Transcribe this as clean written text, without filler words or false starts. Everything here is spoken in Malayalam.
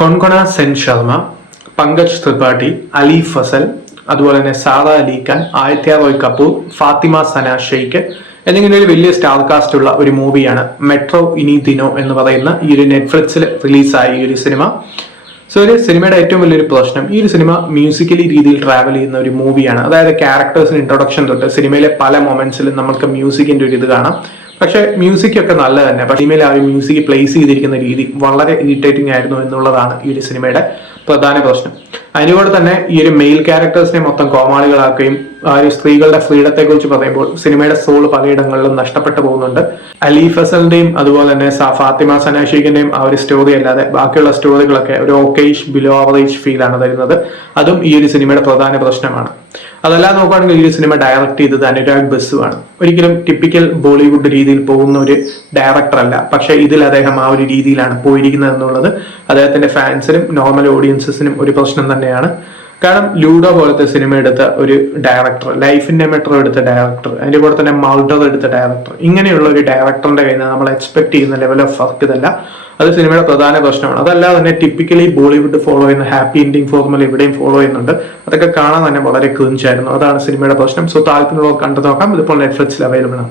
കൊൺകൊണ സെൻ ശർമ്മ, പങ്കജ് ത്രിപാഠി, അലി ഫസൽ, അതുപോലെ തന്നെ സാറ അലി ഖാൻ, ആദിത്യ റോയ് കപൂർ, ഫാത്തിമ സന ഷെയ്ഖ് എന്നിങ്ങനെ ഒരു വലിയ സ്റ്റാർ കാസ്റ്റ് ഉള്ള ഒരു മൂവിയാണ് മെട്രോ ഇനി ദിനോ എന്ന് പറയുന്ന ഈ ഒരു നെറ്റ്ഫ്ലിക്സിൽ റിലീസായ ഈ ഒരു സിനിമ. സോ ഒരു സിനിമയുടെ ഏറ്റവും വലിയൊരു പ്രശ്നം, ഈ ഒരു സിനിമ മ്യൂസിക്കലി രീതിയിൽ ട്രാവൽ ചെയ്യുന്ന ഒരു മൂവിയാണ്. അതായത് ക്യാരക്ടേഴ്സിന് ഇൻട്രൊഡക്ഷൻ തൊട്ട് സിനിമയിലെ പല മൊമെന്റ്സിലും നമുക്ക് മ്യൂസിക്കിന്റെ ഒരു ഇത് കാണാം. പക്ഷെ മ്യൂസിക് ഒക്കെ നല്ല തന്നെ, പക്ഷെ സിനിമയിൽ ആ ഒരു മ്യൂസിക് പ്ലേസ് ചെയ്തിരിക്കുന്ന രീതി വളരെ ഇറിറ്റേറ്റിംഗ് ആയിരുന്നു എന്നുള്ളതാണ് ഈ ഒരു സിനിമയുടെ പ്രധാന പ്രശ്നം. അതിനോട് തന്നെ ഈ ഒരു മെയിൽ ക്യാരക്ടേഴ്സിനെ മൊത്തം കോമാളികളാക്കുകയും ആ ഒരു സ്ത്രീകളുടെ ഫ്രീഡത്തെ കുറിച്ച് പറയുമ്പോൾ സിനിമയുടെ സോള് പലയിടങ്ങളിലും നഷ്ടപ്പെട്ടു പോകുന്നുണ്ട്. അലി ഫസലിന്റെയും അതുപോലെ തന്നെ ഫാത്തിമ സന ഷെയ്ഖിന്റെയും ആ ഒരു സ്റ്റോറി അല്ലാതെ ബാക്കിയുള്ള സ്റ്റോറികളൊക്കെ ഒരു ഓക്കേഷ് ബിലോ ആവറേജ് ഫീൽ ആണ് തരുന്നത്. അതും ഈ ഒരു സിനിമയുടെ പ്രധാന പ്രശ്നമാണ്. അതല്ലാതെ നോക്കുകയാണെങ്കിൽ ഈ ഒരു സിനിമ ഡയറക്ട് ചെയ്തത് അനുരാഗ് ബസുവാണ്. ഒരിക്കലും ടിപ്പിക്കൽ ബോളിവുഡ് രീതിയിൽ പോകുന്ന ഒരു ഡയറക്ടർ അല്ല. പക്ഷെ ഇതിൽ അദ്ദേഹം ആ ഒരു രീതിയിലാണ് പോയിരിക്കുന്നത് എന്നുള്ളത് അദ്ദേഹത്തിന്റെ ഫാൻസിനും നോർമൽ ഓഡിയൻസിനും ഒരു പ്രശ്നം തന്നെയാണ്. കാരണം ലൂഡോ പോലത്തെ സിനിമ എടുത്ത ഒരു ഡയറക്ടർ, ലൈഫിന്റെ മെട്രോ എടുത്ത ഡയറക്ടർ, അതിന്റെ കൂടെ തന്നെ മൗൾഡർ എടുത്ത ഡയറക്ടർ, ഇങ്ങനെയുള്ള ഒരു ഡയറക്ടറിന്റെ കയ്യിൽ നിന്ന് നമ്മൾ എക്സ്പെക്ട് ചെയ്യുന്ന ലെവൽ ഓഫ് വർക്ക് ഇതല്ല. അത് സിനിമയുടെ പ്രധാന പ്രശ്നമാണ്. അതല്ലാതെ തന്നെ ടിപ്പിക്കലി ബോളിവുഡ് ഫോളോ ചെയ്യുന്ന ഹാപ്പി എൻഡിങ് ഫോർമുല ഇവിടെയും ഫോളോ ചെയ്യുന്നുണ്ട്. അതൊക്കെ കാണാൻ തന്നെ വളരെ ക്രിഞ്ചായിരുന്നു. അതാണ് സിനിമയുടെ പ്രശ്നം. സോ താല്പര്യമുള്ളവർ കണ്ടു നോക്കാം. ഇതിപ്പോൾ നെറ്റ്ഫ്ലിക്സിൽ അവൈലബിൾ ആണ്.